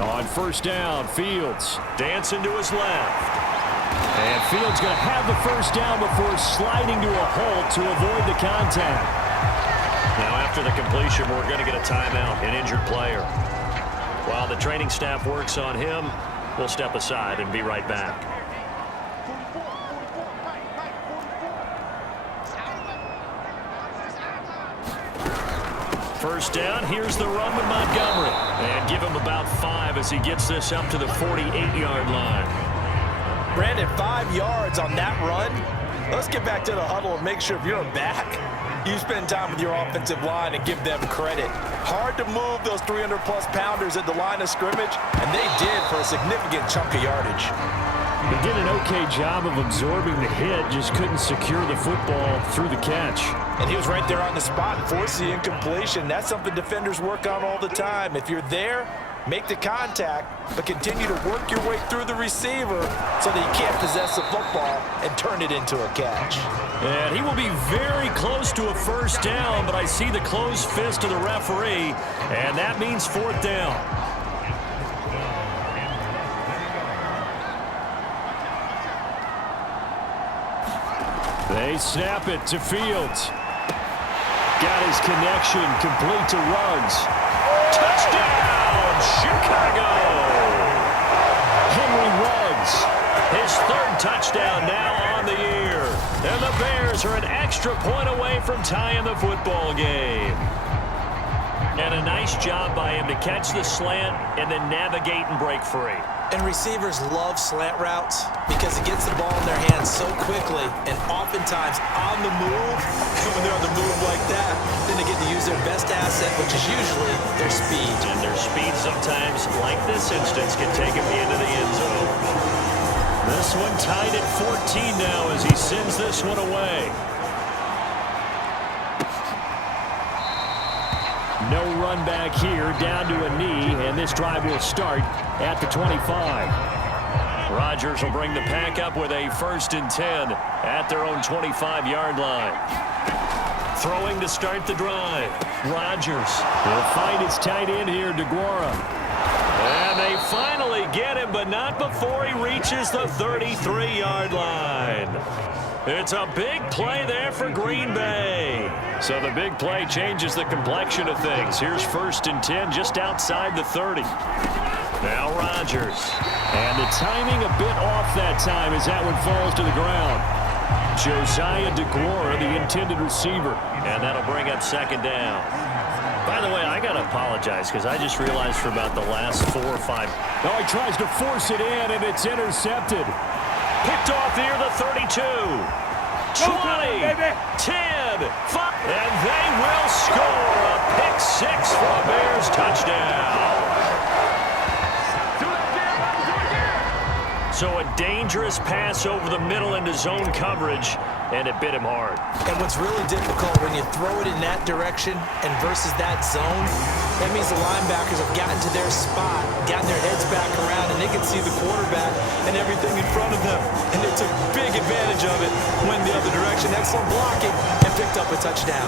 On first down, Fields dancing to his left. And Fields going to have the first down before sliding to a halt to avoid the contact. Now after the completion, we're going to get a timeout, an injured player. While the training staff works on him, we'll step aside and be right back. First down, here's the run with Montgomery. And give him about 5 as he gets this up to the 48-yard line. Brandon, 5 yards on that run. Let's get back to the huddle and make sure if you're a back, you spend time with your offensive line and give them credit. Hard to move those 300-plus pounders at the line of scrimmage, and they did for a significant chunk of yardage. He did an okay job of absorbing the hit, just couldn't secure the football through the catch. And he was right there on the spot and forced the incompletion. That's something defenders work on all the time. If you're there, make the contact, but continue to work your way through the receiver so that you can't possess the football and turn it into a catch. And he will be very close to a first down, but I see the closed fist of the referee, and that means fourth down. They snap it to Fields. Got his connection, complete to Ruggs. Touchdown, Chicago! Henry Ruggs, his 3rd touchdown now on the year. And the Bears are an extra point away from tying the football game. And a nice job by him to catch the slant and then navigate and break free. And receivers love slant routes because it gets the ball in their hands so quickly and oftentimes on the move. And when they're on the move like that, then they get to use their best asset, which is usually their speed. And their speed sometimes, like this instance, can take them into the end zone. This one tied at 14 now as he sends this one away. No run back here, down to a knee, and this drive will start at the 25. Rodgers will bring the pack up with a 1st and 10 at their own 25-yard line. Throwing to start the drive. Rodgers will find his tight end here, DeGuara. And they finally get him, but not before he reaches the 33-yard line. It's a big play there for Green Bay. So the big play changes the complexion of things. Here's 1st and 10 just outside the 30. Now Rodgers. And the timing a bit off that time as that one falls to the ground. Josiah DeGuara, the intended receiver. And that'll bring up 2nd down. By the way, I got to apologize because I just realized for about the last 4 or 5. Oh, he tries to force it in, and it's intercepted. Picked off near the 32. 20, 10, 5, and they will score a pick-6 for a Bears touchdown. So a dangerous pass over the middle into zone coverage, and it bit him hard. And what's really difficult when you throw it in that direction and versus that zone, that means the linebackers have gotten to their spot, gotten their heads back around, and they can see the quarterback and everything in front of them. And they took big advantage of it, went the other direction, excellent blocking, and picked up a touchdown.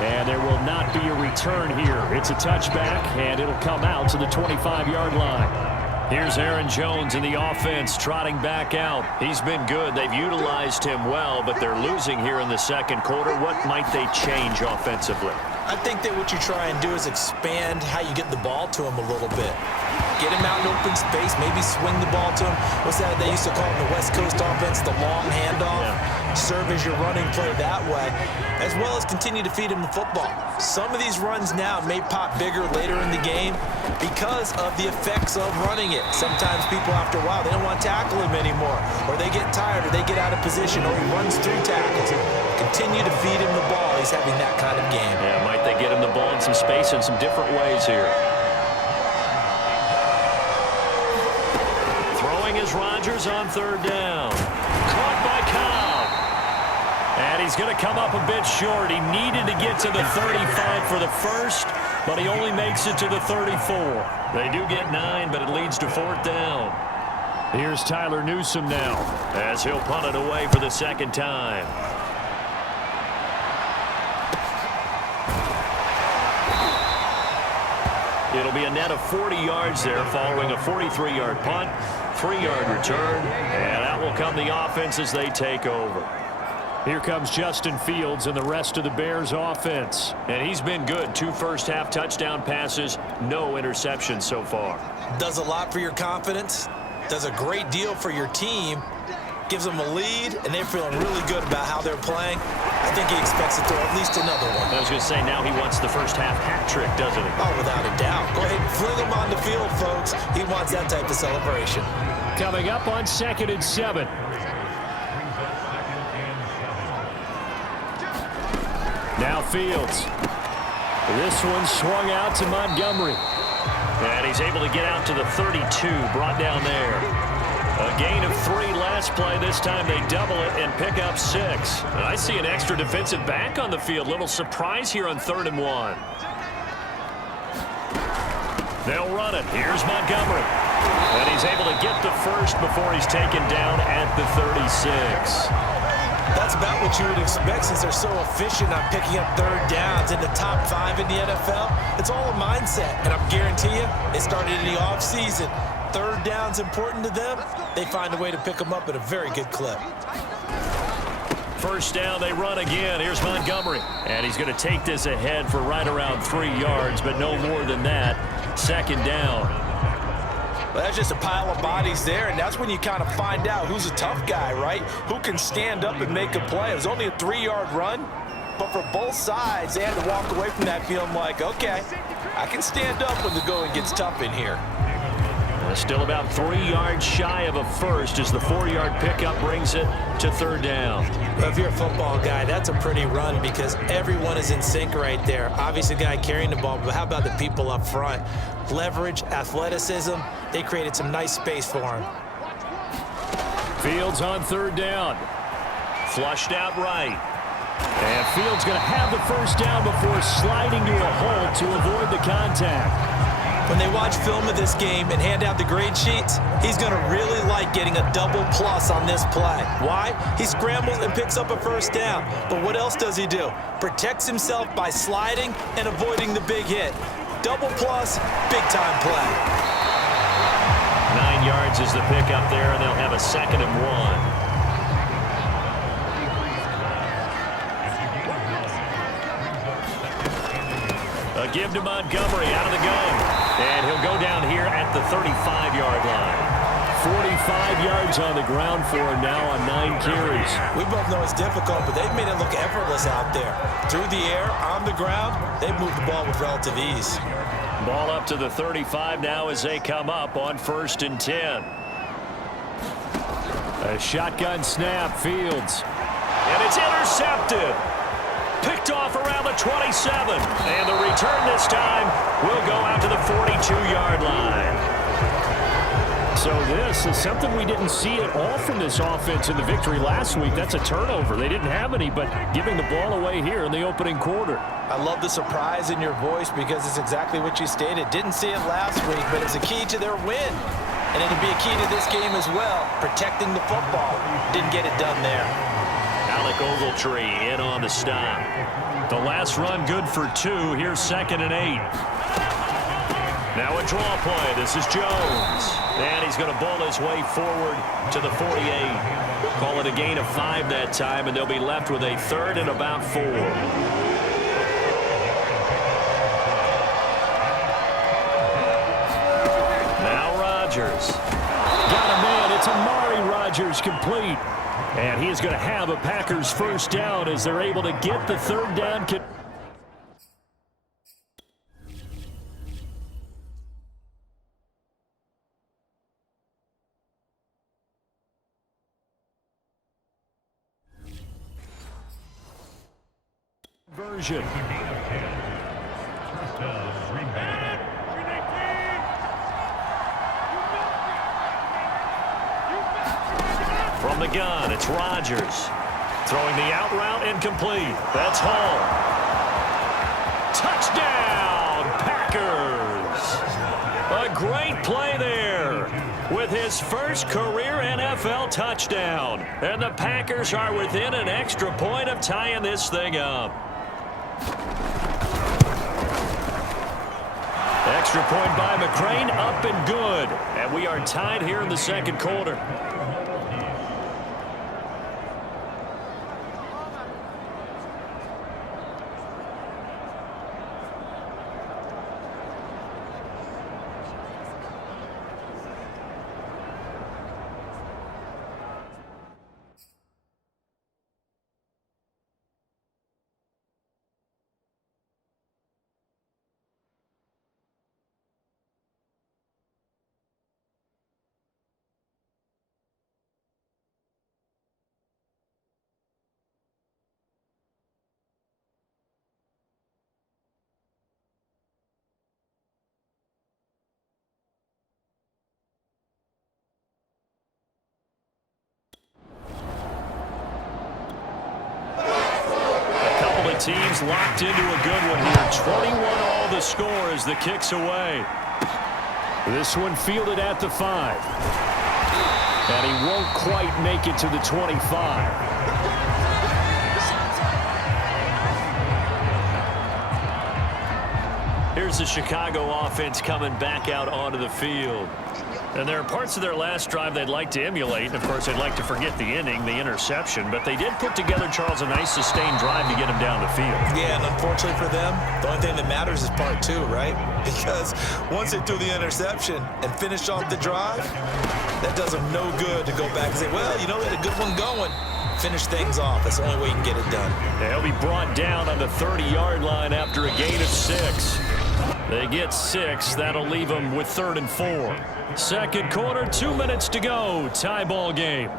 And there will not be a return here. It's a touchback, and it'll come out to the 25-yard line. Here's Aaron Jones in the offense trotting back out. He's been good. They've utilized him well, but they're losing here in the 2nd quarter. What might they change offensively? I think that what you try and do is expand how you get the ball to him a little bit. Get him out in open space, maybe swing the ball to him. What's that they used to call in the West Coast offense, the long handoff? Yeah. Serve as your running play that way, as well as continue to feed him the football. Some of these runs now may pop bigger later in the game because of the effects of running it. Sometimes people, after a while, they don't want to tackle him anymore, or they get tired, or they get out of position, or he runs through tackles. Continue to feed him the ball. He's having that kind of game. Yeah, might they get him the ball in some space in some different ways here. Throwing is Rodgers on 3rd down. Caught by Cobb. And he's going to come up a bit short. He needed to get to the 35 for the first, but he only makes it to the 34. They do get 9, but it leads to 4th down. Here's Tyler Newsome now, as he'll punt it away for the 2nd time. It'll be a net of 40 yards there following a 43-yard punt, 3-yard return, and out will come the offense as they take over. Here comes Justin Fields and the rest of the Bears offense. And he's been good. 2 first-half touchdown passes, no interceptions so far. Does a lot for your confidence, does a great deal for your team, gives them a lead, and they're feeling really good about how they're playing. I think he expects to throw at least another one. I was going to say, now he wants the first-half hat trick, doesn't he? Oh, without a doubt. Go ahead and fling him on the field, folks. He wants that type of celebration. Coming up on 2nd and 7. Now Fields. This one swung out to Montgomery. And he's able to get out to the 32, brought down there. A gain of 3 last play. This time they double it and pick up 6. And I see an extra defensive back on the field. Little surprise here on 3rd and 1. They'll run it. Here's Montgomery. And he's able to get the first before he's taken down at the 36. That's about what you would expect since they're so efficient on picking up 3rd downs in the top 5 in the NFL. It's all a mindset, and I guarantee you, it started in the offseason. 3rd down's important to them. They find a way to pick them up at a very good clip. First down, they run again. Here's Montgomery. And he's going to take this ahead for right around 3 yards, but no more than that. 2nd down. Well, that's just a pile of bodies there, and that's when you kind of find out who's a tough guy, right? Who can stand up and make a play. It was only a 3-yard run, but for both sides, they had to walk away from that feeling like, okay, I can stand up when the going gets tough in here. Still about 3 yards shy of a first as the 4-yard pickup brings it to 3rd down. Well, if you're a football guy, that's a pretty run because everyone is in sync right there. Obviously, the guy carrying the ball, but how about the people up front? Leverage, athleticism, they created some nice space for him. Fields on 3rd down. Flushed out right. And Fields going to have the first down before sliding to a hole to avoid the contact. When they watch film of this game and hand out the grade sheets, he's going to really like getting a double plus on this play. Why? He scrambles and picks up a first down. But what else does he do? Protects himself by sliding and avoiding the big hit. Double plus, big-time play. 9 yards is the pickup there, and they'll have a 2nd and 1. A give to Montgomery out of the gun. And he'll go down here at the 35-yard line. 45 yards on the ground for him now on 9 carries. We both know it's difficult, but they've made it look effortless out there. Through the air, on the ground, they've moved the ball with relative ease. Ball up to the 35 now as they come up on 1st and 10. A shotgun snap, Fields. And it's intercepted. Picked off around the 27. And the return this time will go out to the 42-yard line. So this is something we didn't see at all from this offense in the victory last week. That's a turnover. They didn't have any, but giving the ball away here in the opening quarter. I love the surprise in your voice because it's exactly what you stated. Didn't see it last week, but it's a key to their win. And it'll be a key to this game as well, protecting the football. Didn't get it done there. Alec Ogletree in on the stop. The last run good for 2. Here's 2nd and 8. Now a draw play. This is Jones. And he's going to bowl his way forward to the 48. Call it a gain of 5 that time, and they'll be left with a 3rd and about 4. Now Rodgers. Got a man. It's Amari Rodgers complete. And he is going to have a Packers first down as they're able to get the 3rd down. Version. From the gun, it's Rodgers. Throwing the out route incomplete. That's Hall. Touchdown, Packers. A great play there with his first career NFL touchdown. And the Packers are within an extra point of tying this thing up. Extra point by McCrane, up and good. And we are tied here in the second quarter. Teams locked into a good one here. 21-all the score as the kick's away. This one fielded at the 5. And he won't quite make it to the 25. Here's the Chicago offense coming back out onto the field. And there are parts of their last drive they'd like to emulate. And, of course, they'd like to forget the inning, the interception. But they did put together, Charles, a nice sustained drive to get him down the field. Yeah, and unfortunately for them, the only thing that matters is part 2, right? Because once they threw the interception and finished off the drive, that does them no good to go back and say, well, you know, they had a good one going. Finish things off. That's the only way you can get it done. They'll be brought down on the 30-yard line after a gain of 6. They get 6. That'll leave them with 3rd and 4. Second quarter, 2 minutes to go. Tie ball game.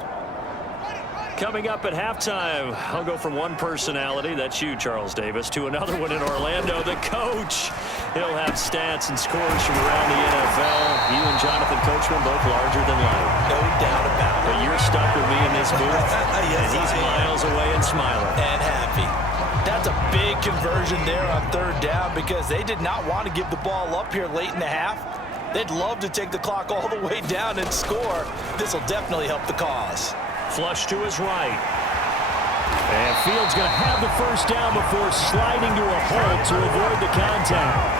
Coming up at halftime, I'll go from one personality, that's you, Charles Davis, to another one in Orlando, the coach. He'll have stats and scores from around the NFL. You and Jonathan Coachman both larger than life. No doubt about it. But you're stuck with me in this booth, yes, and he's miles away and smiling. And happy. That's a big conversion there on 3rd down because they did not want to give the ball up here late in the half. They'd love to take the clock all the way down and score. This will definitely help the cause. Flush to his right. And Fields going to have the first down before sliding to a halt to avoid the contact.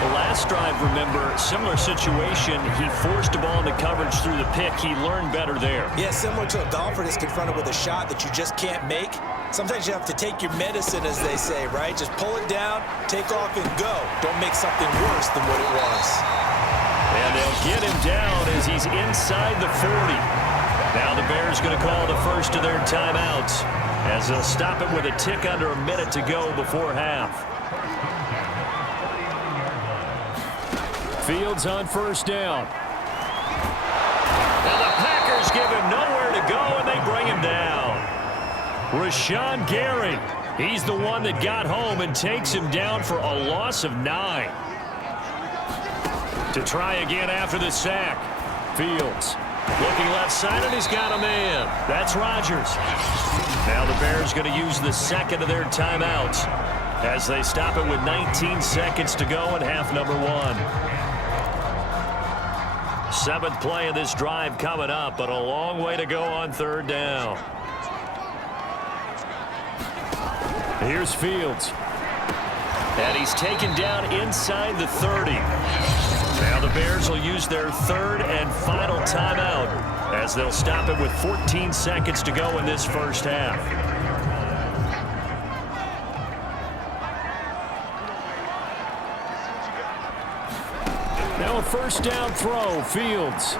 The last drive, remember, similar situation. He forced a ball into coverage through the pick. He learned better there. Yeah, similar to a golfer that's confronted with a shot that you just can't make. Sometimes you have to take your medicine, as they say, right? Just pull it down, take off, and go. Don't make something worse than what it was. And they'll get him down as he's inside the 40. Now the Bears going to call the first of their timeouts as they'll stop it with a tick under a minute to go before half. Fields on first down. Now the Packers give him nowhere to go, and they bring him down. Rashawn Gary, he's the one that got home and takes him down for a loss of 9. To try again after the sack. Fields looking left side, and he's got a man. That's Rodgers. Now the Bears going to use the second of their timeouts as they stop it with 19 seconds to go in half number 1. 7th play of this drive coming up, but a long way to go on 3rd down. Here's Fields. And he's taken down inside the 30. Now the Bears will use their 3rd and final timeout as they'll stop it with 14 seconds to go in this first half. Now a first down throw, Fields.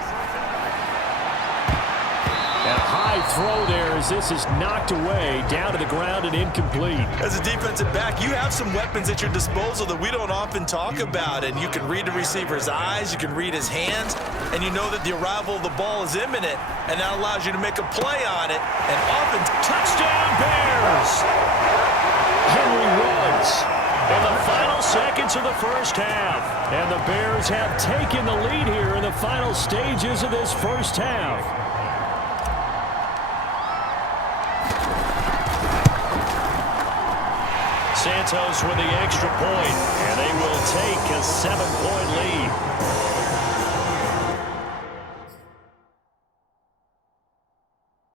And a high throw there as this is knocked away, down to the ground and incomplete. As a defensive back, you have some weapons at your disposal that we don't often talk about. And you can read the receiver's eyes, you can read his hands, and you know that the arrival of the ball is imminent. And that allows you to make a play on it. And often, touchdown Bears! Henry Ruggs in the final seconds of the first half. And the Bears have taken the lead here in the final stages of this first half. Santos with the extra point, and they will take a 7-point lead.